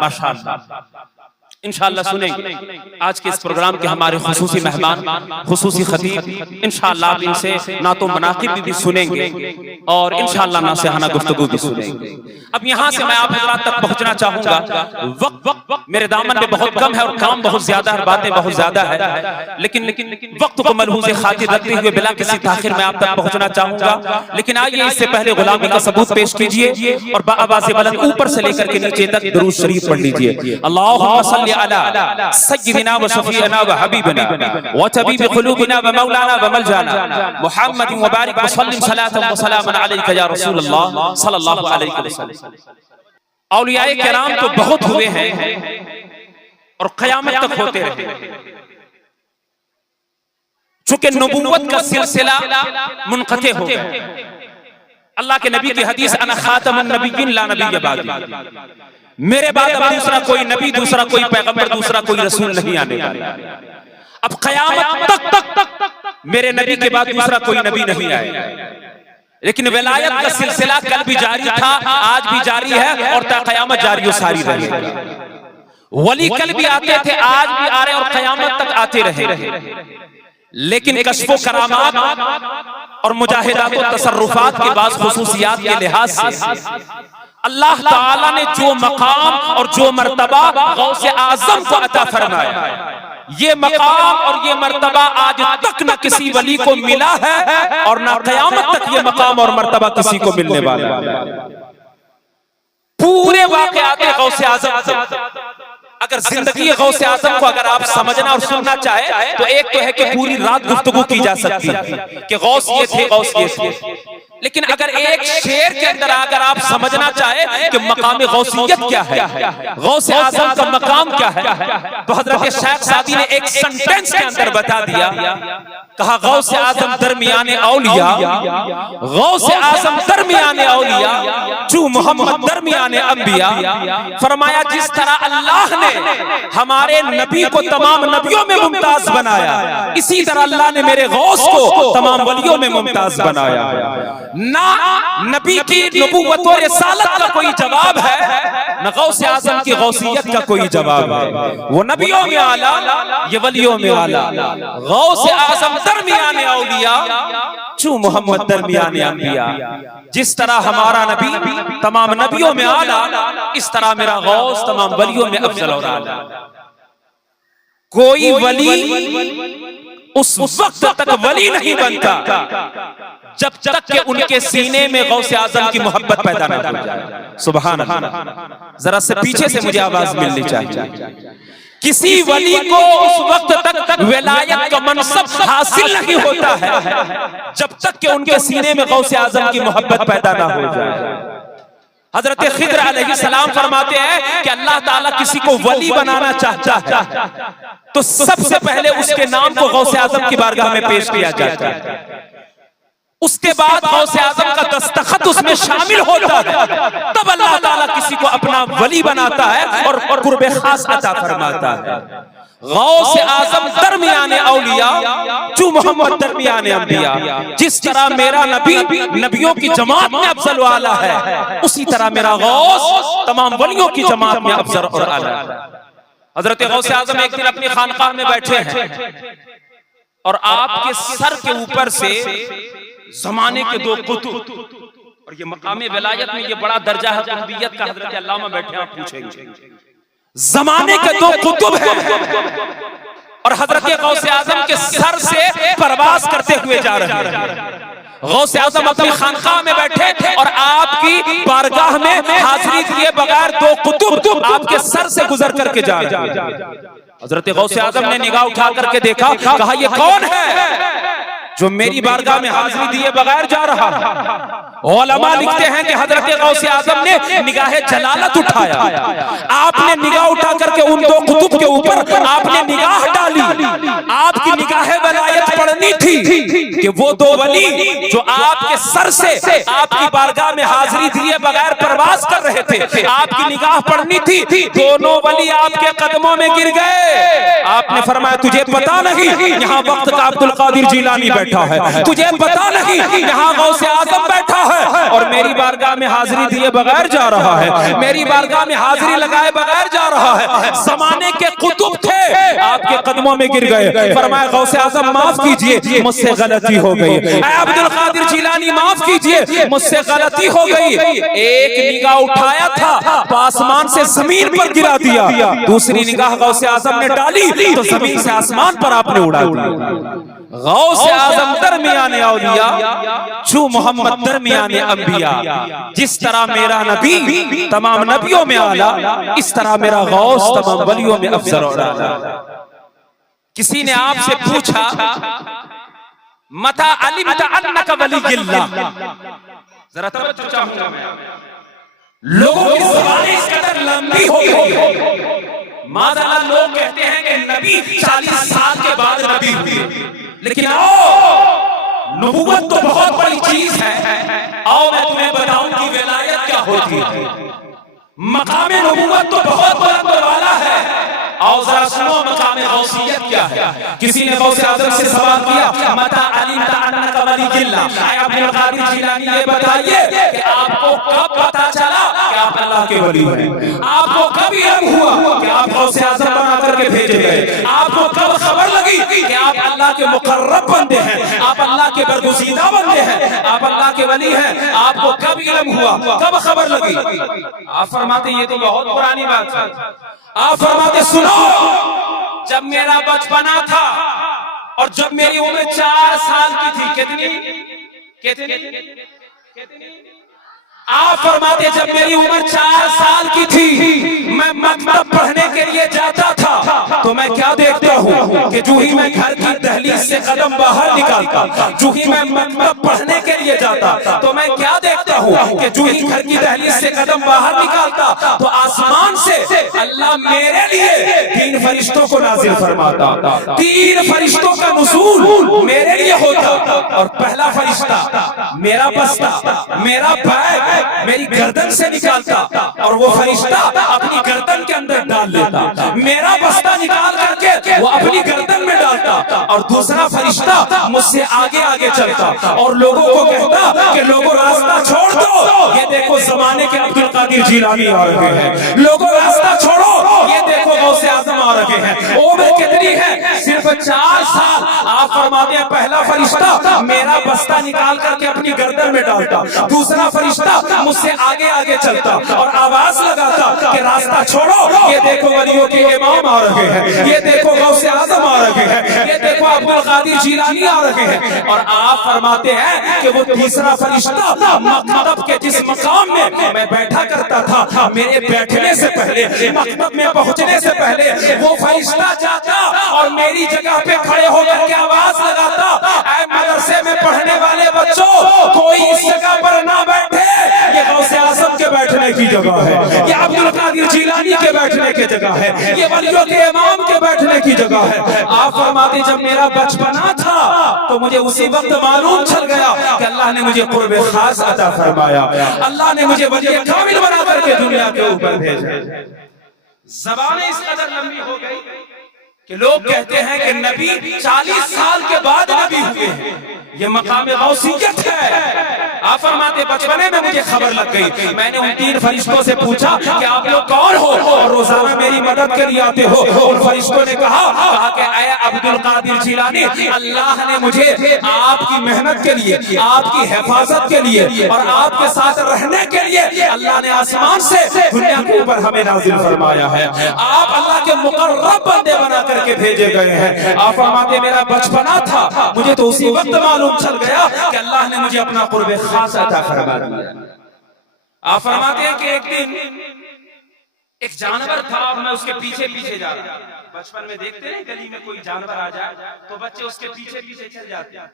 ماشاءاللہ انشاءاللہ سنیں گے آج کے اس پروگرام کے ہمارے خصوصی مہمان خصوصی خطیب انشاءاللہ آپ ان سے نعت و مناقب بھی سنیں گے اور انشاءاللہ ناصحانہ گفتگو بھی سنیں گے۔ اب یہاں سے میں آپ حضرات تک پہنچنا چاہوں گا، وقت میرے دامن میں بہت کم ہے اور کام بہت زیادہ ہے، باتیں بہت زیادہ ہے، لیکن وقت کو ملحوظ خاطر رکھتے ہوئے بلا کسی تاخیر میں آپ تک پہنچنا چاہوں گا۔ لیکن آئیے اس سے پہلے غلامی کا ثبوت پیش کیجئے اور بآواز بلند اوپر سے لے کر کے نیچے تک درود شریف پڑھ لیجئے۔ اللہم صلی علی سیدنا و شفیعنا و حبیبنا و طبیب قلوبنا و مولانا و ملجانا محمد مبارک وسلم صلاة و سلام علیکہ یا رسول اللہ صلی اللہ علیہ وسلم۔ اولیاء کرام تو بہت ہوئے ہیں اور قیامت تک ہوتے رہے، چونکہ نبوت کا سلسلہ منقطع ہو گیا۔ اللہ کے نبی کی حدیث انا خاتم النبیین لا نبی بعدی، میرے بعد اب دوسرا کوئی نبی، دوسرا کوئی پیغمبر، دوسرا کوئی رسول نہیں آنے والا۔ اب قیامت تک میرے نبی کے بعد دوسرا کوئی نبی نہیں آئے گا، لیکن ولایت کا سلسلہ کل بھی جاری تھا، آج بھی جاری ہے اور تا قیامت جاری و ساری رہے گا۔ ولی کل بھی آتے تھے، آج بھی آ رہے اور قیامت تک آتے رہے، لیکن کشف و کرامات اور مجاہدات و تصرفات کے بعض خصوصیات کے لحاظ سے اللہ تعالیٰ نے جو مقام اور جو مرتبہ غوث اعظم کو عطا فرمایا، یہ مقام اور یہ مرتبہ آج تک نہ کسی ولی کو ملا ہے اور نہ قیامت تک یہ مقام اور مرتبہ کسی کو ملنے والا ہے۔ پورے واقعات غوث اعظم، اگر زندگی غوث اعظم کو اگر آپ سمجھنا اور سننا چاہے تو ایک تو ہے کہ پوری رات گفتگو کی جا سکتی ہے کہ غوث یہ تھے، غوث یہ تھے، لیکن اگر ایک شعر کے اندر اگر آپ سمجھنا چاہے کہ مقام غوثیت کیا ہے، غوث اعظم کا مقام کیا ہے، تو حضرت شیخ سعدی نے ایک سنٹنس کے اندر بتا دیا، کہا غوث اعظم درمیان اولیاء، غوث اعظم درمیان اولیاء جو محمد درمیان انبیاء۔ فرمایا جس طرح اللہ نے ہمارے نبی کو تمام نبیوں میں ممتاز بنایا، اسی طرح اللہ نے میرے غوث کو تمام ولیوں میں ممتاز بنایا۔ نہ نبی کی نبوت و رسالت کا کوئی جواب ہے، نہ غوث اعظم کی غوثیت کا کوئی جواب ہے۔ وہ نبیوں میں اعلیٰ، یہ ولیوں میں اعلیٰ۔ غوث اعظم درمیان اولیاء چوں محمد درمیان انبیاء۔ جس طرح ہمارا نبی تمام نبیوں میں اعلیٰ، اس طرح میرا غوث تمام ولیوں میں افضل اور اعلیٰ۔ کوئی ولی اس وقت تک ولی نہیں بنتا جب تک کہ ان کے سینے میں غوث اعظم کی محبت پیدا نہ ہو جائے۔ سبحان اللہ، ذرا سے پیچھے سے مجھے آواز ملنی چاہیے۔ کسی ولی کو اس وقت تک ولایت کا منصب حاصل نہیں ہوتا ہے جب تک کہ ان کے سینے میں غوث اعظم کی محبت پیدا نہ ہو جائے۔ حضرت خضر علیہ السلام فرماتے ہیں کہ اللہ تعالیٰ کسی کو ولی بنانا چاہتا ہے تو سب سے پہلے اس کے نام کو غوث اعظم کی بارگاہ میں پیش کیا جاتا ہے، اس کے بعد غوث اعظم کا دستخط اس میں شامل ہوتا ہے، تب اللہ تعالیٰ کسی کو اپنا ولی بناتا ہے اور قرب خاص عطا فرماتا ہے۔ غوث اعظم درمیان اولیاء جو محمد درمیان انبیاء۔ جس طرح میرا نبی نبیوں کی جماعت میں افضل و اعلیٰ ہے، اسی طرح میرا غوث تمام ولیوں کی جماعت میں افضل اور اعلیٰ ہے۔ حضرت غوث اعظم ایک دن اپنی خانقاہ میں بیٹھے ہیں اور آپ کے سر کے اوپر سے زمانے کے دو قطب، اور یہ مقام ولایت میں یہ بڑا درجہ ہے قطبیت کا، حضرت علامہ بیٹھے آپ پوچھیں گے، زمانے کے دو قطب ہیں اور حضرت غوث اعظم کے سر سے پرواز کرتے ہوئے جا رہے ہیں۔ غوث اعظم اپنی خانقاہ میں بیٹھے تھے اور آپ کی بارگاہ میں حاضری دیے بغیر دو قطب آپ کے سر سے گزر کر کے جا رہے ہیں۔ حضرت غوث اعظم نے نگاہ اٹھا کر کے دیکھا، کہا یہ کون ہے جو میری بارگاہ میں حاضری دیے بغیر جا رہا ہے؟ علماء لکھتے ہیں کہ حضرت غوث اعظم نے نگاہ جلالت اٹھایا، آپ نے نگاہ اٹھا کر کے ان دو قطب کے اوپر آپ نے نگاہ ڈالی، آپ کی نگاہ ولایت پڑنی پڑنی تھی کہ وہ دو ولی جو آپ کے سر سے آپ کی بارگاہ میں حاضری دیے بغیر پرواز کر رہے تھے، آپ کی نگاہ پڑنی تھی، دونوں ولی آپ کے قدموں میں گر گئے۔ آپ نے فرمایا تجھے پتا نہیں یہاں وقت کا عبد القادر جیلانی بیٹھا ہے، تجھے پتا نہیں یہاں غوث اعظم بیٹھا ہے، اور میری بارگاہ میں حاضری دیے بغیر جا رہا ہے، میری بارگاہ میں حاضری لگائے بغیر جا رہا ہے۔ زمانے کے قطب تھے، آپ کے قدموں میں گر گئے۔ فرمایا غوث اعظم معاف کیجئے، مجھ سے غلطی ہو گئی، اے عبد القادر جیلانی معاف کیجئے، مجھ سے غلطی ہو گئی۔ ایک نگاہ اٹھایا تھا تو آسمان سے زمین پر گرا دیا، دوسری نگاہ غوث اعظم نے ڈالی تو زمین سے آسمان پر آپ نے اڑا دیا۔ غوث اعظم درمیان اولیاء، چھو محمد درمیان انبیاء۔ جس طرح میرا نبی تمام نبیوں میں اعلیٰ، اس طرح میرا غوث تمام ولیوں میں افضل اور اعلیٰ۔ کسی نے آپ سے پوچھا متى علمت انک ولی اللہ، ذرا توجہ چاہوں گا میں، لوگوں کی زبانیں اس قدر لمبی ہو گئی، ماذا لوگ کہتے ہیں کہ نبی 40 سال کے بعد نبی ہوئے، لیکن آؤ نبوت تو بہت بڑی چیز ہے، آؤ میں تمہیں بتاؤں کہ ولایت کیا ہوتی ہے، مقام نبوت تو بہت بلند والا ہے، آؤ ذرا سنو مقام غوثیت کیا ہے۔ کسی نے غوث اعظم سے سوال کیا متى علمت انک ولی اللہ، اے عبد القادر جیلانی یہ بتائیے کہ آپ کو کب پتا چلا کہ آپ اللہ کے ولی ہیں، آپ کو کب علم ہوا کہ آپ غوث اعظم بنا کر کے بھیجے گئے، آپ کو کب خبر لگی کہ آپ اللہ کے مقرب بندے ہیں، آپ اللہ کے برگزیدہ بندے ہیں، آپ اللہ کے ولی ہیں، آپ کو کب علم ہوا، کب خبر لگی؟ آپ فرماتے یہ تو بہت پرانی بات ہے۔ آپ فرماتے سنو، جب میرا بچپنا تھا اور جب میری عمر 4 سال کی تھی، کتنی؟ آپ فرماتے جب میری عمر 4 سال کی تھی، میں مکتب پڑھنے کے لیے جاتا تھا تو میں کیا دیکھتا ہوں کہ جو ہی میں گھر کی دہلیز سے قدم باہر نکالتا، جو ہی میں مکتب پڑھنے کے لیے جاتا تو میں کیا دیکھتا ہوں کہ جو ہی گھر کی دہلیز سے قدم باہر نکالتا تو آسمان سے اللہ میرے لیے 3 فرشتوں کو نازل فرماتا، 3 فرشتوں کا نزول میرے لیے ہوتا، اور پہلا فرشتہ میرا بستہ، میرا بیگ میری گردن سے نکالتا، اور وہ فرشتہ اپنی گردن کے اندر ڈال لیتا، میرا بستہ نکال کر کے وہ اپنی گردن میں ڈالتا، اور دوسرا فرشتہ مجھ سے آگے آگے چلتا اور لوگوں کو کہتا کہ لوگوں راستہ چھوڑ دو، یہ دیکھو زمانے کے عبد القادر جیلانی آ رہے ہیں، لوگوں راستہ چھوڑو، یہ دیکھو غوث اعظم آ رہے ہیں۔ عمر کتنی ہے؟ صرف 4 سال۔ آپ فرماتے ہیں پہلا فرشتہ میرا بستہ نکال کر کے اپنی گردن میں ڈالتا، دوسرا فرشتہ مجھ سے آگے آگے چلتا اور آواز لگاتا کہ راستہ چھوڑو، یہ دیکھو ولیوں کے امام آ رہے ہیں، یہ دیکھو غوث اعظم آ رہے ہیں، یہ دیکھو عبد القادر جیلانی آ رہے ہیں۔ اور آپ فرماتے ہیں کہ وہ تیسرا فرشتہ مکتب کے جس مقام میں بیٹھا کرتا تھا، میرے بیٹھنے سے پہلے، مکتب میں پہنچنے سے پہلے وہ فرشتہ جاتا اور میری جگہ پہ کھڑے ہو کر کے آواز لگاتا، اے مدرسے میں پڑھنے والے بچوں، کوئی اس جگہ پر نہ بیٹھے، یہ غوث اعظم کے بیٹھنے کی جگہ ہے، یہ عبد القادر جیلانی کے بیٹھنے کی جگہ ہے، یہ ولیوں کے امام کے بیٹھنے کی جگہ ہے۔ آپ فرماتے جب میرا بچپنا تھا تو مجھے اسی وقت معلوم چل گیا کہ اللہ نے مجھے قرب خاص عطا فرمایا، اللہ نے مجھے ولی کامل بنا کر کے دنیا کے اوپر بھیجا۔ زبانیں اس قدر لمبی ہو گئی کہ لوگ کہتے ہیں کہ نبی 40 سال کے بعد نبی ہوئے ہیں، یہ مقام غوثیت ہے۔ آپ فرماتے بچپنے میں مجھے خبر لگ گئی، میں نے ان 3 فرشتوں سے پوچھا کہ آپ لوگ کون ہو اور روزانہ میری مدد کے لیے آتے ہو؟ ان فرشتوں نے کہا کہ اے عبد القادر جیلانی، اللہ نے مجھے آپ کی محنت کے لیے، آپ کی حفاظت کے لیے اور آپ کے ساتھ رہنے کے لیے اللہ نے آسمان سے دنیا کے اوپر ہمیں نازل فرمایا ہے، آپ اللہ کے مقرب بندے بنا کر کے بھیجے گئے ہیں۔ آپ فرماتے میرا بچپنا تھا، مجھے تو اسی وقت معلوم چل گیا کہ اللہ نے مجھے اپنا قرب خاص عطا فرما دیا۔ آپ فرماتے ہیں کہ ایک دن ایک جانور تھا اور میں اس کے پیچھے پیچھے جا رہا تھا۔ بچپن میں دیکھتے ہیں گلی میں کوئی جانور آ جائے تو بچے اس کے پیچھے پیچھے چل جاتے ہیں۔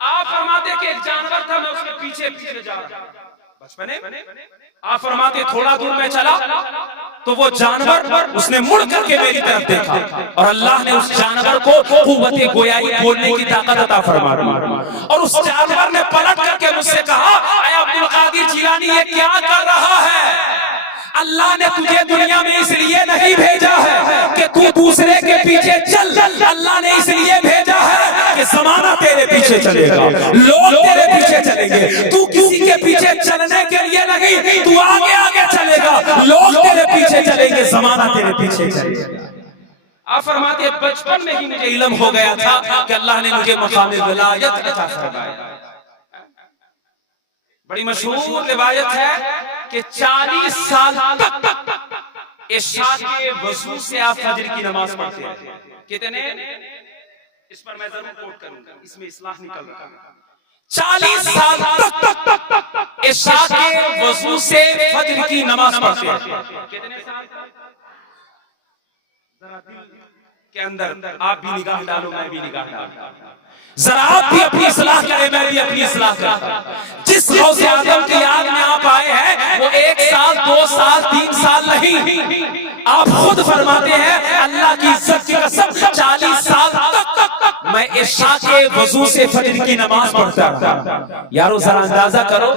آپ فرماتے ہیں کہ ایک جانور تھا، میں اس کے پیچھے پیچھے جا رہا تھا، بچپنے آپ فرماتے تھوڑا دور میں چلا تو وہ جانور اس نے مڑ کر کے میری طرف دیکھا اور اللہ نے اس جانور کو قوت گویائی بولنے کی طاقت عطا فرما دی اور اس جانور نے پلٹ کر کے مجھ سے کہا اے عبد القادر جیلانی یہ کیا کر رہا ہے؟ اللہ نے تجھے دنیا میں اس لیے نہیں بھیجا ہے کہ تو دوسرے کے پیچھے چل، اللہ نے اس لیے بھیجا ہے کہ زمانہ تیرے پیچھے چلے گا، لوگ تیرے پیچھے چلیں گے، تو کسی کے پیچھے چلنے کے لیے نہیں، تو آگے آگے چلے گا، لوگ تیرے پیچھے چلیں گے، زمانہ تیرے پیچھے چلے گا۔ آپ فرماتے ہیں بچپن میں ہی مجھے علم ہو گیا تھا کہ اللہ نے مجھے مقام ولایت عطا فرمایا۔ بڑی مشہور روایت ہے کہ 40 سال تک عشاء کے وضو سے آپ فجر کی نماز پڑھتے ہیں۔ کتنے؟ اس پر میں ضرور کوٹ کروں گا، اس میں اصلاح نکل رہا ہے۔ 40 سال تک عشاء کے وضو سے فجر کی نماز پڑھتے ہیں۔ کتنے سال تک؟ ذرا دل کے اندر آپ بھی نگاہ ڈالو، میں بھی نگاہ ڈالوں، ذرا آپ بھی اپنی اصلاح کریں، میں بھی اپنی اصلاح کروں۔ جس غوث اعظم کی یاد میں آپ آئے ہیں وہ 1 سال 2 سال 3 سال نہیں، آپ خود فرماتے ہیں اللہ کی عزت کی قسم 40 سال تک میں عشاء کے وضو سے فجر کی نماز پڑھتا ہوں۔ یارو ذرا اندازہ کرو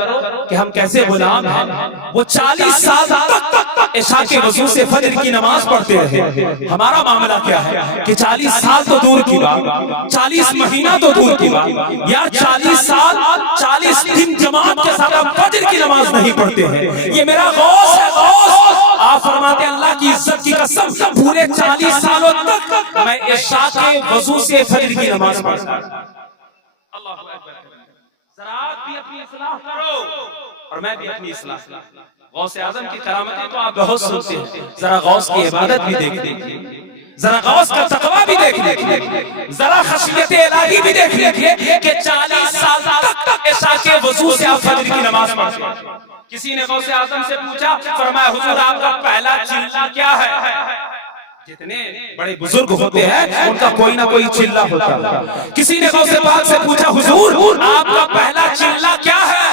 کہ ہم کیسے غلام ہیں۔ وہ 40 سال تک عشاء کے وضو سے فجر کی نماز پڑھتے رہے۔ ہمارا معاملہ کیا ہے کہ 40 سال تو دور کی بات، 40 مہینہ تو دور کی بات، یار 40 سال 40 دن جماعت کے ساتھ ہم فجر کی نماز نہیں پڑھتے ہیں۔ یہ میرا غوث ہے، غوث۔ آپ فرماتے ہیں اللہ کی عزت کی قسم پورے 40 سالوں تک میں عشاء کے وضو سے فجر کی نماز پڑھتا ہوں۔ اللہ اکبر۔ ذرا آپ بھی اپنی اصلاح کرو اور میں بھی اپنی اصلاح کروں۔ غوث اعظم کی کرامتیں تو آپ بہت سنتے ہیں، ذرا غوث کی عبادت بھی دیکھ دیکھیے، ذرا غوث کا تقویٰ بھی دیکھ لیجئے، ذرا خشیت الہی بھی دیکھ لیجئے کہ 40 سال تک عشاء کے وضو سے آپ فجر کی نماز پڑھتے ہیں۔ کسی نے غوث اعظم سے پوچھا، فرمایا حضور آپ کا پہلا چلہ کیا ہے؟ جتنے بڑے بزرگ ہوتے ہیں ان کا کوئی نہ کوئی چلہ ہوتا ہے۔ کسی نے غوث پاک سے پوچھا حضور آپ کا پہلا چلہ کیا ہے؟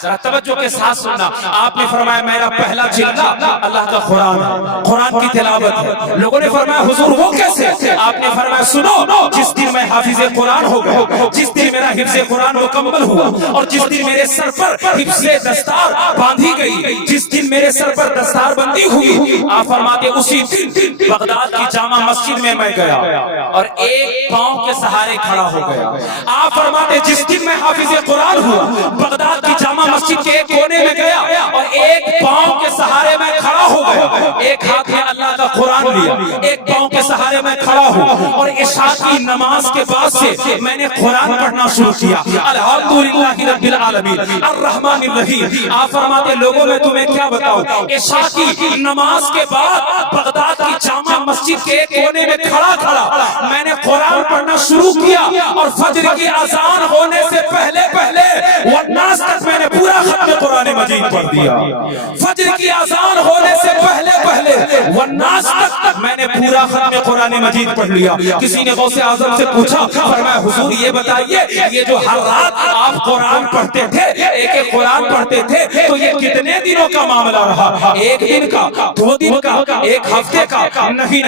ذرا توجہ کے ساتھ سننا، آپ نے فرمایا میرا پہلا چلہ اللہ کا قرآن ہے، قرآن کی تلاوت ہے۔ لوگوں نے فرمایا حضور وہ کیسے؟ آپ نے فرمایا سنو، جس دن میں حافظ قرآن ہو گیا، جس دن میرا حفظ قرآن مکمل ہوا اور جس دن میرے سر پر حفظ دستار باندھی گئی، جس دن میرے سر پر دستار بندی ہوئی، آپ فرماتے اسی دن بغداد کی جامع مسجد میں میں گیا اور ایک پاؤں کے سہارے کھڑا ہو گیا۔ آپ فرماتے جس دن میں حافظ قرآن ہوا، بغداد کی جامع مسجد کے ایک کونے میں گیا اور ایک پاؤں کے سہارے میں کھڑا ہو گیا، ایک ہاتھ میں اللہ کا قرآن لیا، ایک پاؤں کے سہارے میں کھڑا ہوں اور عشاء کی نماز کے بعد سے میں نے قرآن پڑھنا شروع کیا۔ الحمدللہ رب العالمین الرحمن الرحیم۔ آپ فرماتے لوگوں میں تمہیں کیا بتاؤں، عشاء کی نماز کے بعد بغداد کی جامع مسجد کے ایک کونے میں کھڑا میں نے قرآن پڑھنا شروع کیا اور فجر کی اذان ہونے سے پہلے والناس تک میں نے پورا ختم قرآن مجید پڑھ دیا۔ فجر کی اذان ہونے سے پہلے والناس تک میں نے پورا ختم قرآن مجید پڑھ لیا۔ کسی نے غوث اعظم سے پوچھا، فرمایا حضور یہ بتائیے یہ جو ہر رات آپ قرآن پڑھتے تھے، ایک قرآن پڑھتے تھے، تو یہ کتنے دنوں کا معاملہ رہا؟ 1 دن کا، 2 دن کا، 1 ہفتے کا؟ نہیں،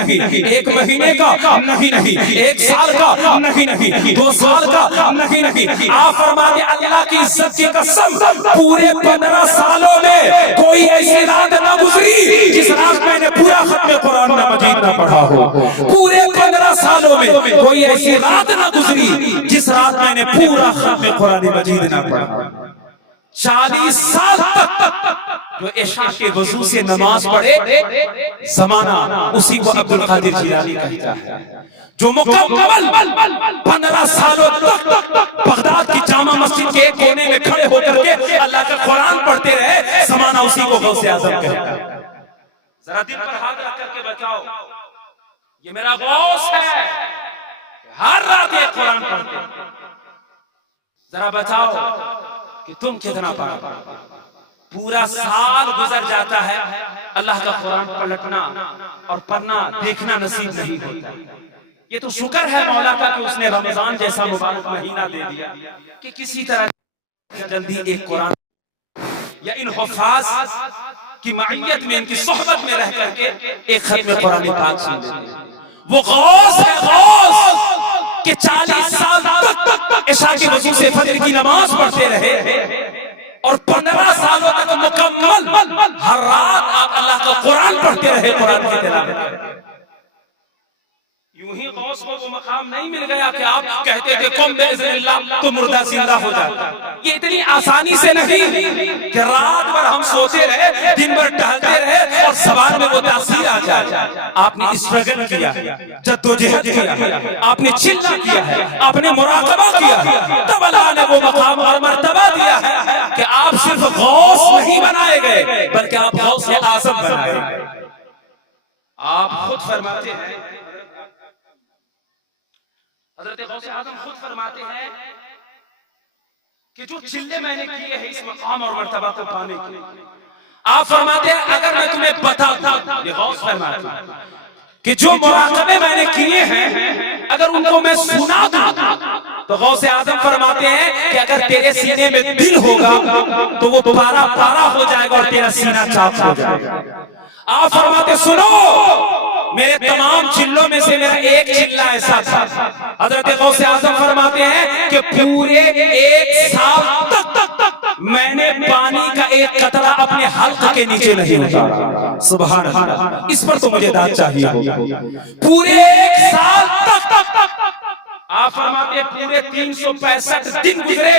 1 مہینے کا؟ نہیں، 1 سال کا؟ نہیں، 2 سال کا؟ نہیں۔ آپ فرماتے اللہ کی عزت کی قسم پورے 15 سالوں میں کوئی ایسی رات نہ گزری جس رات میں نے پورا ختم قرآن مجید نہ پڑھا ہو۔ پورے 15 سالوں میں کوئی ایسی رات نہ گزری جس رات میں نے پورا ختم قرآن مجید نہ پڑھا۔ 40 سال تک جو عشاء کے وضو سے نماز پڑھے، زمانہ اسی کو عبد القادر جیلانی کہتا ہے۔ جو مکمل 15 سالوں تک بغداد کی جامع مسجد کے ایک کونے میں کھڑے ہو کر کے اللہ کا قرآن پڑھتے رہے، زمانہ اسی کو غوث اعظم کہتا ہے۔ ذرا دل پر ہاتھ رکھ کر کے بتاؤ، یہ میرا غوث ہے، ہر رات ایک قرآن پڑھتے ہیں۔ ذرا بتاؤ کہ تم کتنا پڑھا؟ پورا سال گزر جاتا ہے، اللہ کا قرآن پلٹنا اور پڑھنا دیکھنا نصیب نہیں ہوتا۔ یہ تو شکر ہے مولا کا کہ اس نے رمضان جیسا مبارک مہینہ دے دیا کہ کسی طرح جلدی ایک قرآن یا ان حفاظ کی معیت میں، ان کی صحبت میں رہ کر کے ایک ختم قرآن پاک سن لیں۔ وہ غوث ہے، غوث کہ 40 سال تک عشاء کی وضو سے فجر کی نماز پڑھتے رہے اور 15 سالوں تک مکمل ہر رات آپ اللہ کا قرآن پڑھتے رہے، قرآن کی تلاوت۔ یوں ہی غوث کو وہ مقام نہیں مل گیا کہ آپ کہتے تھے قم باذن اللہ تو مردہ زندہ ہو جاتا۔ یہ اتنی آسانی سے نہیں کہ رات بھر ہم سوتے رہے، دن بھر ٹہلتے رہے اور زبان میں وہ تاثیر آ جائے۔ آپ نے اسٹرگل کیا، جدوجہد کیا، آپ نے چلنا کیا ہے، آپ نے مراقبہ کیا ہے، تب اللہ نے وہ مقام اور مرتبہ دیا ہے کہ آپ صرف غوث نہیں بنائے گئے بلکہ آپ غوث اعظم بنائے گئے۔ آپ خود فرماتے ہیں، حضرت غوث اعظم خود فرماتے ہیں کہ جو چلے میں نے کیے ہیں اس مقام اور مرتبہ کو پانے کے، آپ فرماتے ہیں اگر میں تمہیں بتاتا، یہ غوث فرماتے ہیں کہ جو مراقبے میں نے کیے ہیں اگر ان کو میں سنا دوں تو غوث اعظم فرماتے ہیں کہ اگر تیرے سینے میں دل ہوگا تو وہ پارا پارا ہو جائے گا اور تیرا سینہ چاک ہو جائے گا۔ آپ فرماتے سنو، میرے تمام چلوں میں سے میرا ایک چلہ ایسا تھا۔ حضرت غوث اعظم فرماتے ہیں کہ پورے 1 سال تک میں نے پانی کا ایک قطرہ اپنے حلق کے نیچے نہیں اتارا۔ سبحان اللہ، اس پر تو مجھے داد چاہیے ہوگا۔ پورے 1 سال تک آپ فرماتے ہیں پورے 365 دن گزرے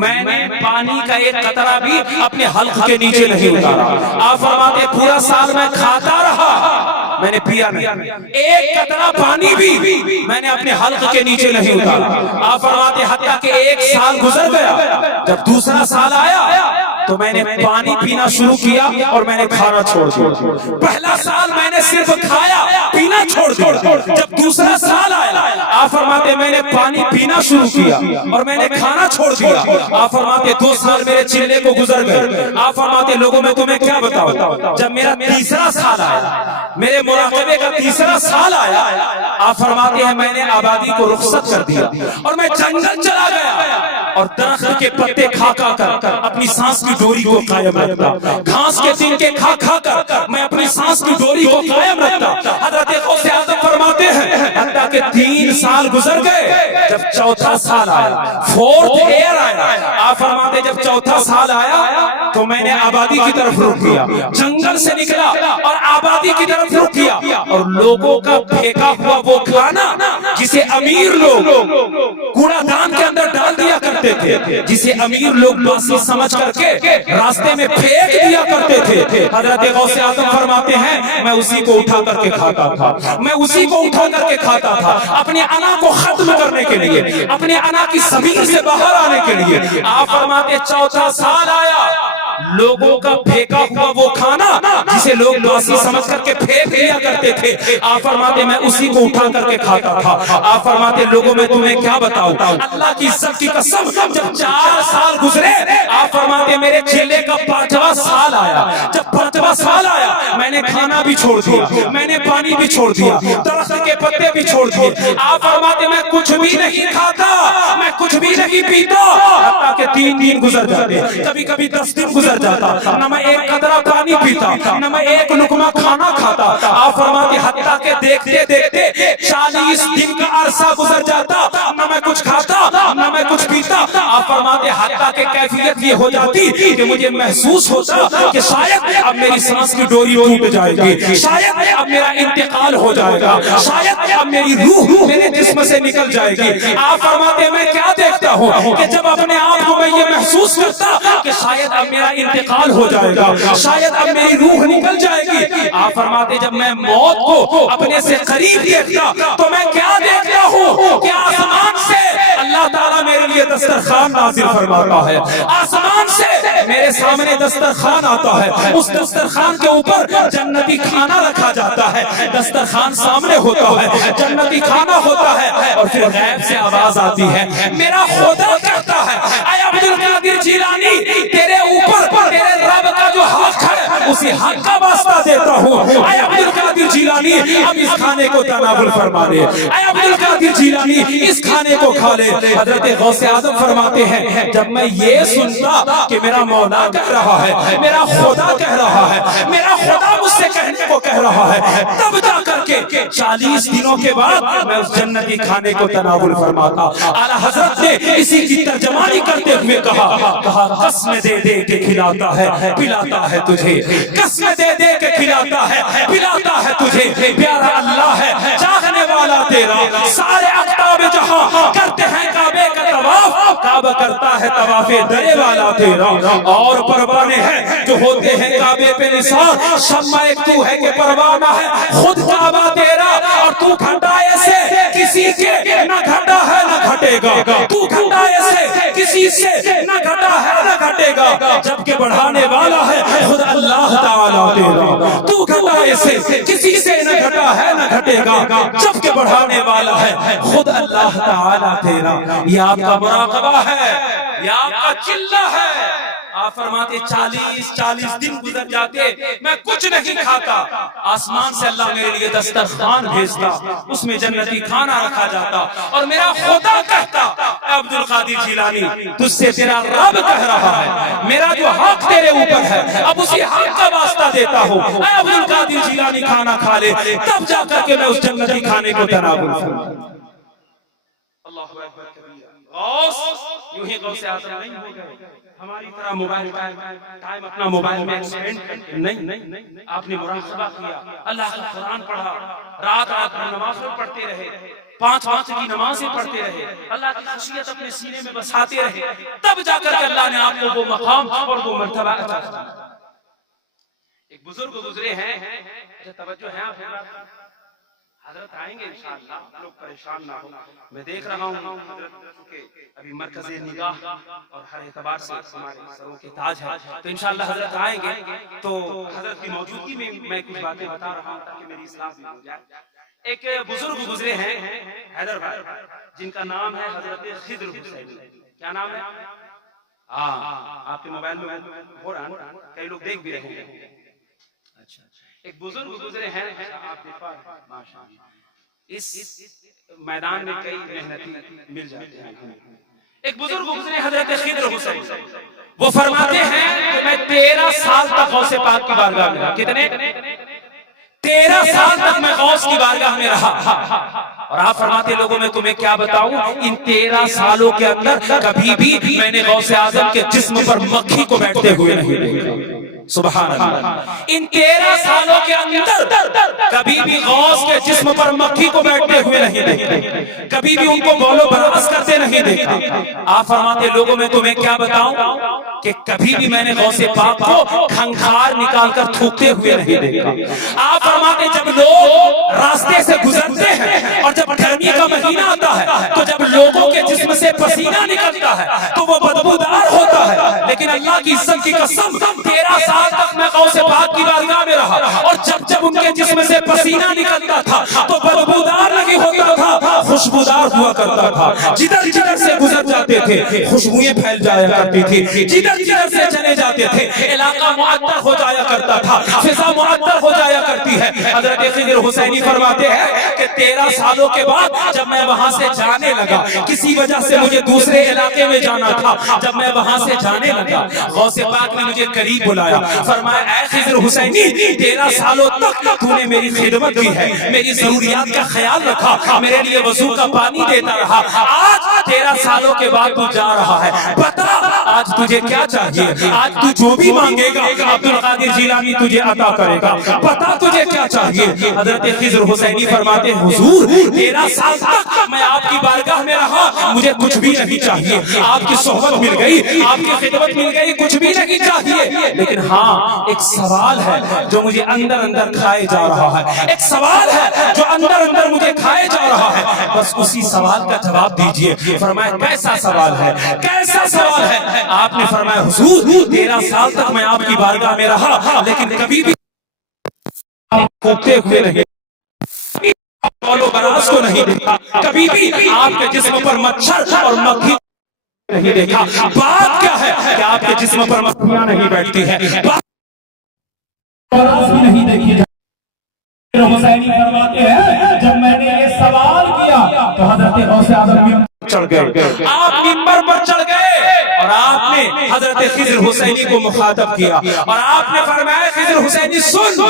میں نے پانی کا ایک قطرہ بھی اپنے حلق کے نیچے نہیں اتارا۔ آپ فرماتے ہیں پورا سال میں کھاتا رہا، میں نے پیا نہیں، ایک قطرہ پانی بھی میں نے اپنے حلق کے نیچے نہیں اتارا۔ آپ فرماتے ہیں حتیٰ کہ 1 سال گزر گیا، جب دوسرا سال آیا تو میں نے پانی پینا شروع کیا اور میں نے کھانا چھوڑ دیا۔ پہلا سال میں نے صرف کھایا، پینا چھوڑ دیا۔ جب دوسرا سال آیا آپ فرماتے ہیں میں نے پانی پینا شروع کیا اور میں نے کھانا چھوڑ دیا۔ آپ فرماتے ہیں 2 سال میرے چلے کو گزر گئے۔ آپ فرماتے ہیں لوگوں میں تمہیں کیا بتاؤں، جب میرا تیسرا سال آیا، میرے مراقبے کا تیسرا سال آیا، آپ فرماتے ہیں میں نے آبادی کو رخصت کر دیا اور میں جنگل چلا گیا اور درخت کے پتے کھا کر اپنی سانس کی ڈوری کو قائم رکھتا، گھاس کے تنکے کھا کر میں اپنی سانس کی ڈوری کو قائم رکھتا۔ حضرت غوث اعظم فرماتے ہیں حتیٰ کہ 3 سال گزر گئے، جب چوتھا سال آیا، 4th ایئر آیا، آپ فرماتے جب چوتھا سال آیا تو میں نے آبادی کی طرف رخ کیا، جنگل سے نکلا اور آبادی کی طرف رخ کیا اور لوگوں کا پھینکا ہوا وہ کھانا جسے امیر لوگ کوڑا دان کے اندر ڈال دیا کرتے تھے، جسے امیر لوگ باسی سمجھ کر کے راستے میں پھینک دیا کرتے تھے، حضرت غوث اعظم فرماتے ہیں میں اسی کو اٹھا کر کے کھاتا تھا، میں اسی کو اٹھا کر کے کھاتا تھا، اپنے انا کو ختم کرنے کے لیے، اپنے انا کی زمین سے باہر آنے کے لیے۔ آپ فرماتے چوتھا سال آیا، لوگوں کا پھینکا ہوا وہ کھانا جسے لوگ باسی سمجھ کر کے پھینک دیا کرتے تھے، آپ فرماتے میں اسی کو اٹھا کر کے کھاتا تھا۔ آپ فرماتے لوگوں میں تمہیں کیا بتاؤں، اللہ کی عزت کی قسم جب 4 سال گزرے، آپ فرماتے میرے چیلے کا 5واں سال آیا، جب 5واں سال آیا میں نے کھانا بھی چھوڑ دیا، میں نے پانی بھی چھوڑ دیا، درخت کے پتے بھی چھوڑ دیے۔ آپ فرماتے میں کچھ بھی نہیں کھاتا، میں کچھ بھی نہیں پیتا، حتیٰ کہ 3 دن گزر جاتے، کبھی کبھی 10 دن گزر جاتا، نہ میں ایک قطرہ پانی پیتا، نہ میں ایک لقمہ کھانا کھاتا۔ آپ فرماتے حتیٰ کہ دیکھتے دیکھتے 40 دن کا عرصہ گزر جاتا، نہ میں کچھ کھاتا نہ میں کچھ پیتا۔ آپ فرماتے حتیٰ کہ کیفیت یہ ہو جاتی کہ مجھے محسوس ہوتا کہ شاید اب میری سانس کی ڈوری ٹوٹ جائے گی، شاید اب میرا انتقال ہو جائے گا، شاید اب میری روح میرے جسم سے نکل جائے گی۔ آپ فرماتے میں کیا دیکھتا ہوں کہ جب اپنے آپ کو میں یہ محسوس کرتا کہ شاید اب میرا انتقال ہو جائے گا، شاید اب میری روح نکل جائے گی۔ آپ فرماتے جب میں موت کو اپنے سے قریب دیکھتا تو میں کیا دیکھتا ہوں کہ آسمان سے اللہ تعالیٰ میرے لیے دسترخوان نازل فرماتا ہے، آسمان سے میرے سامنے دسترخوان آتا ہے، اس دسترخوان کے اوپر جنتی کھانا رکھا جاتا ہے، دسترخوان سامنے ہوتا ہے، جنتی کھانا ہوتا ہے اور پھر غیب سے آواز آتی ہے، میرا خدا کہتا ہے اے عبد القادر جیلانی تیرے اوپر تیرے رب کا جو حق ہے اسی حق کا واسطہ دیتا ہوں، اے عبد القادر جیلانی جیلانی اب اس کھانے کو تناول فرما دے، اے عبد القادر جیلانی اس کھانے کو کھا لے۔ حضرت غوث اعظم فرماتے ہیں جب میں یہ سنتا کہ میرا مولا کہہ رہا ہے، میرا خدا کہہ رہا ہے، میرا خدا مجھ سے کہنے کو کہہ رہا ہے، تب جا کر کے 40 دنوں کے بعد میں اس جنتی کھانے کو تناول فرماتا۔ اعلیٰ حضرت نے اسی کی ترجمانی کرتے ہوئے کہا قسم دے دے کے کھلاتا ہے پلاتا ہے تجھے، قسم دے دے کے کھلاتا ہے پلاتا ہے تجھے، پیارا اللہ ہے چاہنے والا تیرا، سارے اقطاب جہاں کرتے ہیں کعبے کا طواف، کعبہ کرتا ہے طواف درے والا تیرا، اور پروانے ہیں جو ہوتے ہیں کعبے پہ نثار، شمع ایک تو ہے کہ پروانہ ہے خود کعبہ تیرا، اور تو گھٹائے سے کسی کے نہ گھٹا ہے نہ گھٹے گا، تو گھٹائے سے کسی سے نہ گھٹا ہے نہ گھٹے گا، جبکہ بڑھانے والا ہے خود اللہ تعالیٰ تیرا، تو گھٹائے سے کسی سے نہ گھٹا ہے نہ گھٹے گا، جبکہ بڑھانے والا ہے خود اللہ تعالیٰ تیرا۔ یہ آپ کا مراقبہ ہے، یہ آپ کا چلہ ہے۔ آپ فرماتے 40 دن گزر جاتے میں کچھ نہیں کھاتا، آسمان سے اللہ میرے لیے دسترخوان بھیجتا، اس میں جنتی کھانا رکھا جاتا، اور میرا خدا کہتا عبد القادر جیلانی تجھ سے تیرا رب کہہ رہا ہے، میرا جو حق تیرے اوپر ہے اب اسی حق کا واسطہ دیتا ہوں، اے عبد القادر جیلانی کھانا کھا لے، تب جا کر کے میں اس جنتی کھانے کو تناول فرماؤں۔ اللہ اکبر کبیرہ۔ غوث یوں ہی غوث اعظم نہیں ہو گئے ہماری طرح موبائل ٹائم اپنا موبائل میں ایکسپینڈ کرتے، نہیں، آپ نے مراقبہ کیا، اللہ کا قرآن پڑھا، رات میں نمازیں پڑھتے رہے، 5 وقت کی نمازیں پڑھتے رہے، اللہ کی خشیت اپنے سینے میں بساتے رہے، تب جا کر کے اللہ نے آپ کو وہ مقام اور وہ مرتبہ عطا کیا۔ ایک بزرگ گزرے ہیں، توجہ ہے آپ حضرت آئیں گے انشاءاللہ، لوگ پریشان نہ ہو، میں دیکھ رہا ہوں حضرت کے ابھی مرکز نگاہ اور ہر اعتبار سے ہمارے سروں کے تاج ہے، تو انشاءاللہ حضرت آئیں گے تو حضرت کی موجودگی میں میں کچھ باتیں بتا رہا ہوں تاکہ میری اصلاح بھی ہو جائے۔ ایک بزرگ گزرے ہیں حیدرآباد، جن کا نام ہے حضرت خضر حسینی۔ کیا نام ہے؟ آپ کے موبائل میں ہو رہا ہے، کئی لوگ دیکھ بھی رہے ہیں۔ ایک بزرگ گزرے ہیں، آپ دیکھ پا رہے ہیں، ماشاءاللہ اس میدان میں کئی محنتی مل جاتے ہیں۔ ایک بزرگ گزرے حضرت خضر حسین، وہ فرماتے ہیں کہ میں 13 سال تک غوث پاک کی بارگاہ میں رہا۔ کتنے؟ 13 سال تک میں غوث کی بارگاہ میں رہا، اور آپ فرماتے لوگوں میں تمہیں کیا بتاؤں، ان 13 سالوں کے اندر کبھی بھی میں نے غوث اعظم کے جسم پر مکھی کو بیٹھتے ہوئے نہیں دیکھا۔ سبحان اللہ، ان 13 سالوں کے اندر کبھی بھی غوث کے جسم پر مکھی کو بیٹھتے ہوئے نہیں دیکھا، کبھی بھی ان کو بول و براز کرتے نہیں دیکھا۔ آپ فرماتے لوگوں میں تمہیں کیا بتاؤں کہ کبھی بھی میں نے غوث پاک کو کھنکھار نکال کر تھوکتے ہوئے نہیں دیکھا۔ آپ فرماتے جب لوگ راستے سے گزرتے ہیں اور جب گرمی کا مہینہ آتا ہے تو جب لوگوں کے جسم سے پسینہ نکلتا ہے تو وہ بدبودار ہوتا ہے، لیکن اللہ کی عزت کی قسم 13 سال تک میں غوث پاک کی بارگاہ میں رہا، اور جب ان کے جسم سے پسینہ نکلتا تھا تو بدبودار نہیں ہوتا تھا، خوشبودار ہوا کرتا تھا۔ جدھر سے گزر جاتے تھے خوشبوئیں پھیل جایا کرتی تھی، جدھر سے چلے جاتے تھے علاقہ معطر ہو جایا کرتا تھا، فضا معطر ہو جایا کرتی ہے۔ حضرت خضر حسینی فرماتے ہیں کہ 13 سالوں کے بعد جب میں وہاں سے جانے لگا، کسی وجہ سے مجھے دوسرے علاقے میں جانا تھا، جب میں وہاں سے جانے لگا غوث پاک نے مجھے قریب بلایا، فرمایا اے خضر حسینی 13 سالوں تک تو نے میری خدمت کی ہے، میری ضروریات کا خیال رکھا، میرے لیے وضو کا پانی دیتا رہا، آج 13 سالوں کے بعد تو جا رہا ہے، بتا آج تجھے کیا چاہیے، آج تو جو بھی مانگے گا عبد القادر جیلانی تجھے عطا کرے گا، بتا تجھے کیا چاہیے۔ حضرت خضر حسینی فرماتے ہیں حضور 13 سال تک میں آپ کی بارگاہ میں رہا، مجھے کچھ بھی نہیں چاہیے، آپ کی صحبت مل گئی، آپ کی خدمت مل گئی، کچھ بھی نہیں چاہیے، لیکن ہاں ایک سوال ہے جو مجھے اندر کھائے جا رہا ہے، ایک سوال ہے جو اندر مجھے کھائے جا رہا ہے، بس اسی سوال کا جواب دیجئے۔ فرمایا کیسا سوال ہے، کیسا سوال ہے؟ آپ نے فرمایا حضور 13 سال تک میں آپ کی بارگاہ میں رہا، لیکن کبھی بھی پھونکتے ہوئے نہیں، بولو براز کو نہیں دیکھا، کبھی بھی آپ کے جسم پر مچھر اور مکھی نہیں دیکھا۔ بات کیا ہے کہ آپ کے جسم پر مکھیاں نہیں بیٹھتی ہے، بات براز بھی نہیں دیکھی۔ حسینی حسینی فرماتے ہیں جب میں نے یہ سوال کیا تو حضرت غوث اعظم بھی چڑھ گئے، آپ منبر پر چڑھ گئے اور آپ نے حضرت خضر حسینی کو مخاطب کیا اور آپ نے فرمایا خضر حسینی سن،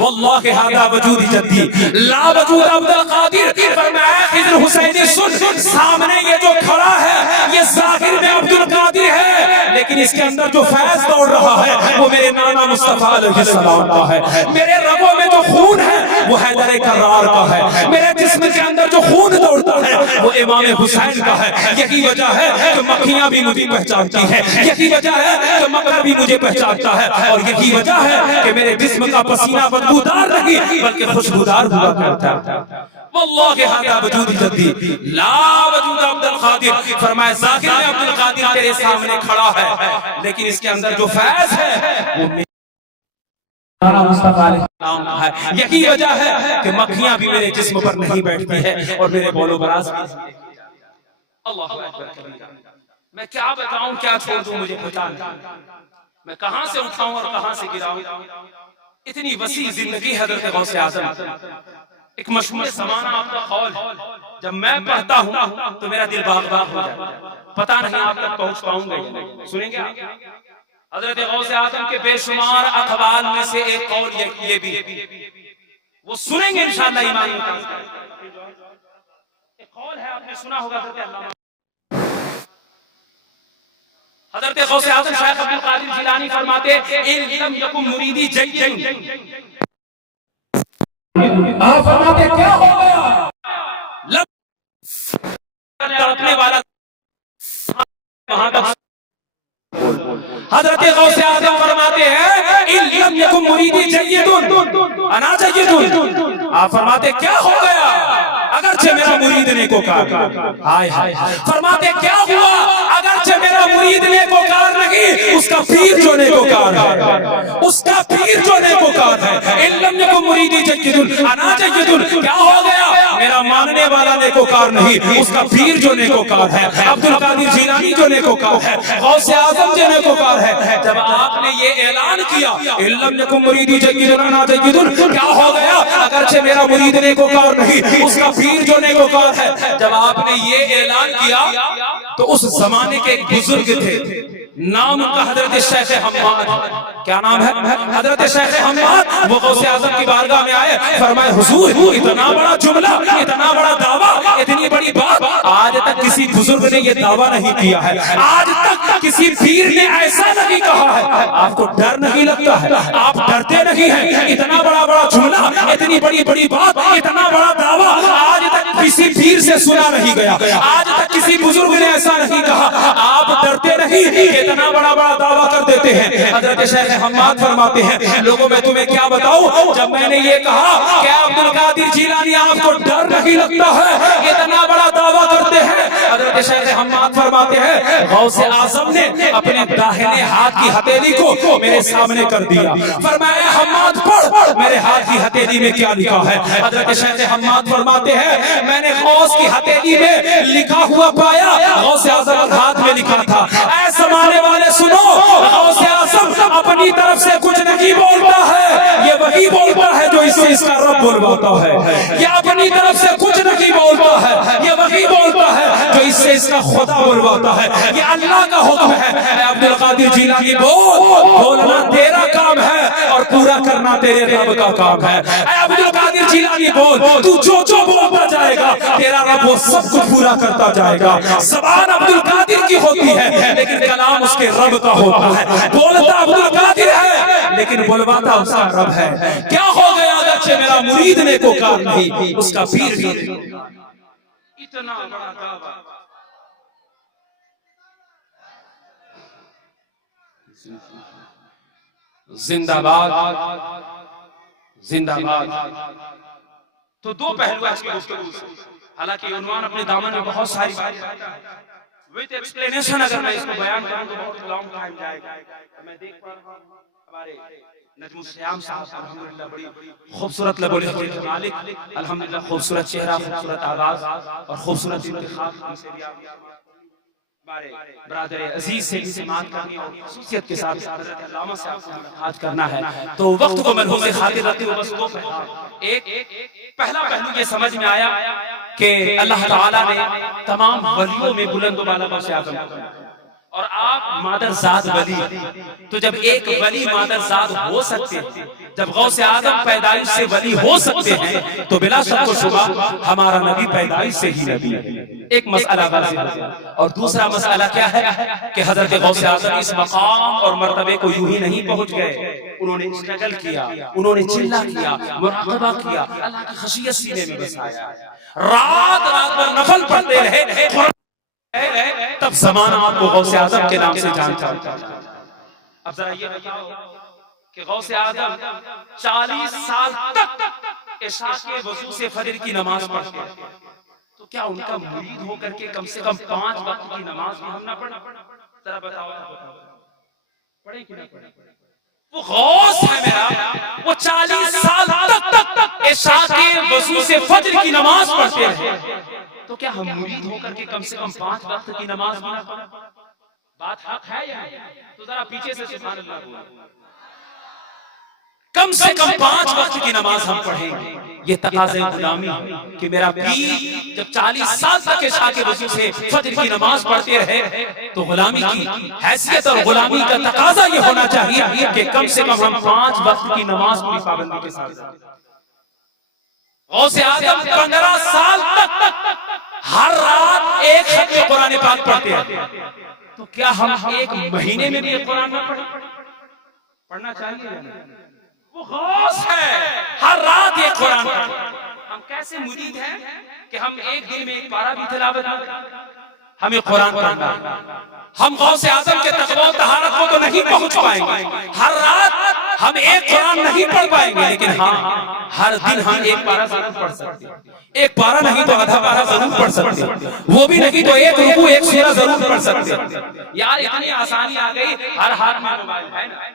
واللہ ھذا وجود جدی لا وجود عبد القادر، فرمایا خضر حسینی سن، سامنے یہ جو کھڑا ہے یہ ظاہر میں عبد القادر ہے لیکن اس کے اندر جو فیض دوڑ رہا ہے وہ میرے نانا مصطفیٰ علیہ السلام کا ہے، میرے رگوں میں جو خون ہے وہ حیدر کرار کا ہے، میرے جسم کے اندر جو خون دوڑتا ہے وہ امام حسین کا ہے، یہی وجہ ہے کہ مکھیاں بھی مجھے پہچانتی ہیں، یہی وجہ ہے کہ مکر بھی مجھے پہچانتا ہے، اور یہی وجہ ہے کہ میرے جسم کا پسینہ بدبودار نہیں بلکہ خوشبودار ہوا کرتا ہے۔ واللہ ھذا وجود جدی لا وجود عبد القادر، فرمایا ظاہر میں عبد القادر تیرے سامنے کھڑا ہے لیکن اس کے اندر جو فیض ہے وہ نانا مصطفیٰ علیہ السلام کا ہے، یہی وجہ ہے کہ مکھیاں بھی میرے جسم پر نہیں بیٹھتی ہیں اور میرے بول و براز بھی۔ اللہ اکبر کبیرہ، میں کیا بتاؤں کیا چھوڑ دوں مجھے پتا نہیں، میں کہاں سے اٹھاؤں اور کہاں سے گراؤں، اتنی وسیع زندگی حضرت غوث اعظم۔ ایک مشہور زمانہ آپ کا قول، جب میں پڑھتا ہوں تو میرا دل باغ باغ ہو جاتا ہے، پتہ نہیں آپ تک پہنچ پاؤں گے، سنیں گے آپ؟ حضرت غوث اعظم کے بے شمار اقوال میں سے ایک قول یہ بھی وہ سنیں گے انشاءاللہ ایمانی ایک قول ہے، آپ نے سنا ہوگا حضرت غوث اعظم شیخ عبد القادر جیلانی فرماتے ان لم یکن مریدی جیدن، آپ فرماتے کیا ہو گیا تڑپنے والا وہاں تک۔ حضرت غوث اعظم فرماتے ہیں ان لم یکن مریدی جیدن انا جیدن، آپ فرماتے کیا ہو گیا اگرچہ میرا مرید نیکوکار، ہائے ہائے، فرماتے کیا ہوا اگرچہ میرا مرید نیکوکار نہیں اس کا پیر جو نیکوکار ہے، اس کا پیر جو نیکوکار ہے۔ ان لم یکن مریدی جیدن انا جیدن، کیا ہو گیا میرا ماننے والا نیکوکار نہیں اس کا پیر جو نیکوکار ہے، عبد القادر جیلانی جو نیکوکار ہے، غوث اعظم جو نیکوکار ہے۔ جب آپ نے یہ اعلان کیا ان لم یکن مریدی جیدن انا جیدن، کیا ہو گیا اگرچہ میرا مرید نیکوکار نہیں اس کا پیر جو نیکوکار ہے، جب آپ نے یہ اعلان کیا تو اس زمانے کے ایک بزرگ تھے، نام ان کا حضرت شیخ حماد، کیا نام ہے؟ حضرت شیخ حماد، وہ غوث اعظم کی بارگاہ میں آئے، فرمائے حضور اتنا بڑا جملہ، اتنا بڑا دعویٰ، اتنی بڑی بات آج تک کسی بزرگ نے یہ دعویٰ نہیں کیا ہے، آج تک کسی پیر نے ایسا نہیں کہا ہے، آپ کو ڈر نہیں لگتا ہے؟ آپ ڈرتے نہیں ہیں؟ اتنا بڑا جملہ، اتنی بڑی بات، اتنا بڑا دعویٰ آج تک کسی پیر سے سنا نہیں گیا، آج تک کسی بزرگ نے ایسا نہیں کہا، آپ ڈرتے نہیں، اتنا بڑا دعویٰ کر دیتے ہیں۔ حضرت شیخ حماد فرماتے ہیں لوگوں میں تمہیں کیا بتاؤں، جب میں نے یہ کہا کہ عبد القادر جیلانی آپ کو ڈر نہیں لگتا ہے، اتنا بڑا دعویٰ کرتے ہیں، حضرت شیخ حماد فرماتے ہیں غوث اعظم نے اپنے داہنے ہاتھ کی ہتھیلی کو میرے سامنے کر دیا، فرمایا حماد پڑھ میرے ہاتھ کی ہتھیلی میں کیا لکھا ہے۔ حضرت شیخ حماد فرماتے ہیں میں نے غوث کی ہتھیلی میں لکھا ہوا پایا، غوث اعظم کے ہاتھ میں لکھا تھا اے زمانے والے سنو، غوث اعظم اپنی طرف سے کچھ نہیں بولتا ہے، یہ وہی بولتا ہے جو اس سے اس کا رب بلواتا ہے، یہ اپنی طرف سے کچھ نہیں بولتا ہے، یہ وہی بولتا ہے جو اس سے اس کا خدا بلواتا ہے، یہ اللہ کا حکم ہے۔ اے عبد القادر جیلانی بولنا تیرا کام ہے اور پورا کرنا تیرے رب کا کام ہے۔ اے عبد القادر جیلانی بول، تو جو بولتا جائے گا تیرا رب وہ سب کچھ پورا کرتا جائے گا۔ زبان عبد القادر کی ہوتی ہے لیکن کلام اس کے رب کا ہوتا ہے، بولتا عبد القادر ہے لیکن بلواتا اس کا رب ہے۔ کیا ہو گیا اگرچہ میرا مرید نیکوکار نہیں اس کا پیر بھی نیکوکار۔ اتنا بڑا دعویٰ، زندہ باد زندہ باد۔ تو دو پہلو ہے اس کی گفتگو سے، حالانکہ عنوان اپنے دامن میں بہت ساری باتیں ویت ایکسپلینیشن، اگر میں اس کو بیان کروں تو بہت لانگ ٹائم جائے گا۔ میں دیکھ پا رہا ہوں ہمارے نجم السیام صاحب الحمدللہ بڑی خوبصورت لب و لہجے کے مالک، الحمدللہ خوبصورت چہرہ، خوبصورت آواز اور خوبصورت انتخاب، برادر عزیز سے سماعت کرنی اور خصوصیت کے ساتھ حضرت علامہ سے آپ کو ملاقات کرنا ہے تو وقت کو ملحوظ خاطر رکھتے ہوئے بس دو ایک پہلا پہلو یہ سمجھ میں آیا کہ اللہ تعالیٰ نے تمام ولیوں میں بلند و بالا غوث اعظم اور آپ مادر زاد ولی، تو جب ایک ولی مادر زاد ہو سکتے ہیں، جب غوث اعظم پیدائش سے ولی ہو سکتے ہیں تو بلا شک و شبہ ہمارا نبی پیدائش سے ہی نبی ہے۔ ایک مسئلہ واضح ہے، اور دوسرا مسئلہ کیا ہے کہ حضرت غوث اعظم اس مقام اور مرتبے کو یوں ہی نہیں پہنچ گئے، انہوں نے اسٹرگل کیا، انہوں نے چلہ کیا، مراقبہ کیا، اللہ کی خشیت سینے میں بسایا، رات رات بھر نفل پڑھتے رہے، تب زمانہ آپ کو غوث اعظم کے نام سے جانتا۔ اب ذرا یہ بتاؤ کہ غوث اعظم 40 سال تک عشاء کے وضو سے فجر کی نماز پڑھتے ہیں، تو کیا ان کا مرید ہو کر کے کم سے کم 5 وقت کی نماز بھی ہم نہ پڑھیں؟ ذرا بتاؤ پڑھیں کہ نہ پڑھیں؟ وہ غوث ہے میرا، وہ 40 سال تک عشاء کے وضو سے فجر کی نماز پڑھتے ہیں، تو کیا ہم مرید ہو کر کے کم سے کم 5 وقت کی نماز بھی نہ پڑھیں؟ بات حق ہے یا تو ذرا پیچھے سے سبحان اللہ بولیں۔ کم سے کم 5 وقت کی نماز ہم پڑھیں گے، یہ تقاضے غلامی کہ میرا پیر جب 40 سال تک عشاء کے وضو سے فجر کی نماز پڑھتے رہے تو غلامی کی حیثیت اور غلامی کا تقاضا یہ ہونا چاہیے کہ کم سے کم ہم 5 وقت کی نماز پوری پابندی کے ساتھ۔ غوث اعظم 15 سال تک ہر رات ایک ختم قرآن پاک پڑھتے ہیں، تو کیا ہم ایک مہینے میں بھی قرآن نہ پڑھیں؟ پڑھنا چاہیے۔ وہ غوث ہے، ہر رات ایک قرآن پڑھیں۔ ہم کیسے مرید ہیں کہ ہم ایک دن میں ایک پارہ بھی تلاوت نہ کریں؟ ہمیں قرآن پڑھنا ہے۔ ہم غوث اعظم کے تقویٰ و طہارت کو تو نہیں پہنچ پائیں گے، ہر رات ہم ایک قرآن نہیں پڑھ پائیں گے، لیکن ہاں ہر دن ہم ایک پارہ ضرور پڑھ سکتے ہیں، ایک پارہ نہیں تو آدھا پارہ ضرور پڑھ سکتے ہیں، وہ بھی نہیں تو ایک رکوع ایک سورہ ضرور پڑھ سکتے ہیں۔ یار اتنی آسانی آ گئی، ہر ہاتھ میں موبائل ہے نا،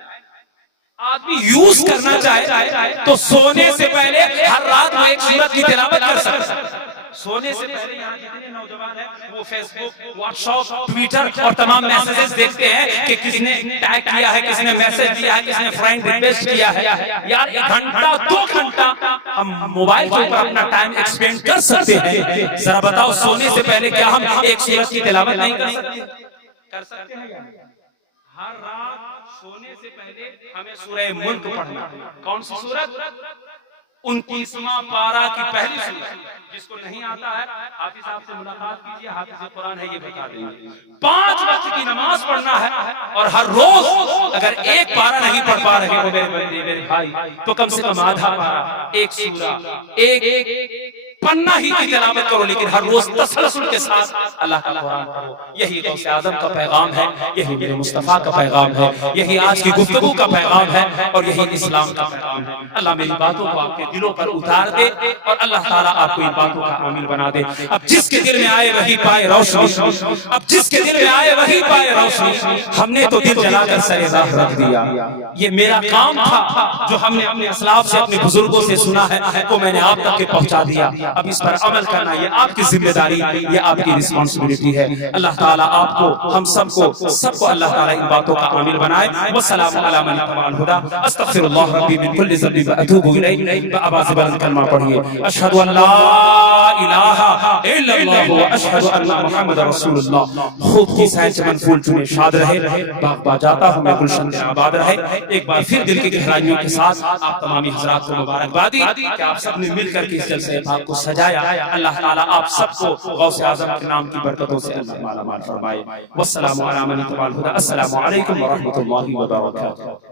آدمی یوز کرنا چاہے تو سونے سے پہلے ہر رات وہ ایک سورت کی تلاوت کر سکتا ہے۔ سونے سے پہلے یہاں جتنے نوجوان ہیں وہ فیس بک، واٹس ایپ، ٹویٹر اور تمام میسیجز دیکھتے ہیں کہ کس نے ٹیگ کیا ہے، کس نے میسیج دیا ہے، کس نے فرینڈ ریکویسٹ کیا ہے۔ یار 1 گھنٹہ 2 گھنٹہ ہم موبائل کے اوپر اپنا ٹائم ایکسپینڈ کر سکتے ہیں، ذرا بتاؤ سونے سے پہلے کیا ہم ایک سورت کی تلاوت نہیں کر سکتے؟ کر سکتے ہیں۔ ہر رات سونے سے پہلے ہمیں سورہ ملک پڑھنا۔ کون سی سورت؟ 29واں پارہ کی پہلی سورت۔ جس کو نہیں آتا ہے حافظ صاحب سے ملاقات کیجئے، حافظ قرآن ہے یہ بتا دیں گے۔ 5 وقت کی نماز پڑھنا ہے، اور ہر روز اگر ایک پارہ نہیں پڑھ پا رہے ہو میرے بندے میرے بھائی تو کم سے کم آدھا پارہ، ایک سورہ، ایک پنہ ہی کی تلاوت کرو، لیکن ہر روز تسلسل کے ساتھ اللہ کا قرآن پڑھو۔ یہی غوث اعظم کا پیغام ہے، یہی میرے مصطفیٰ کا پیغام ہے، یہی آج کی گفتگو کا پیغام ہے، اور یہی اسلام کا پیغام ہے۔ اللہ میری باتوں کو آپ کے دلوں پر اتار دے، اور اللہ تعالیٰ آپ کو ان باتوں کا عامل بنا دے۔ اب جس کے دل میں آئے وہی پائے روشنی، اب جس کے دل میں آئے وہی پائے روشنی۔ ہم نے تو دل جلا کر سر راہ رکھ دیا، یہ میرا کام تھا جو ہم نے اپنے اسلاف سے اپنے بزرگوں سے سنا ہے وہ میں نے آپ تک کے پہنچا دیا۔ اب اس پر عمل کرنا یہ آپ کی ذمہ داری، یہ آپ کی رسپانسبلٹی ہے۔ اللہ تعالیٰ آپ کو، ہم سب کو اللہ تعالیٰ ان باتوں کا عامل بنائے۔ والسلام علی من اتبع الہدی، استغفر اللہ ربی من کل ذنب واتوب الیہ۔ بآواز بلند کلمہ پڑھیے، اشہد ان لا الہ الا اللہ واشہد ان محمد رسول اللہ۔ خوب کی سائن چمن پھول چنے شاد رہے، باغ باجاتا ہوں میں گلشن آباد رہے۔ ایک بار پھر دل کی گہرائیوں کے ساتھ آپ تمامی حضرات کو مبارکبادی کہ آپ سب نے مل کر کے اس جلسے پاک کو سجایا۔ اللہ تعالیٰ آپ سب کو غوث اعظم کے نام کی برکتوں سے اللہ مالا مال فرمائے۔ والسلام علی من اتبع الہدی۔ السلام علیکم ورحمۃ اللہ وبرکاتہ۔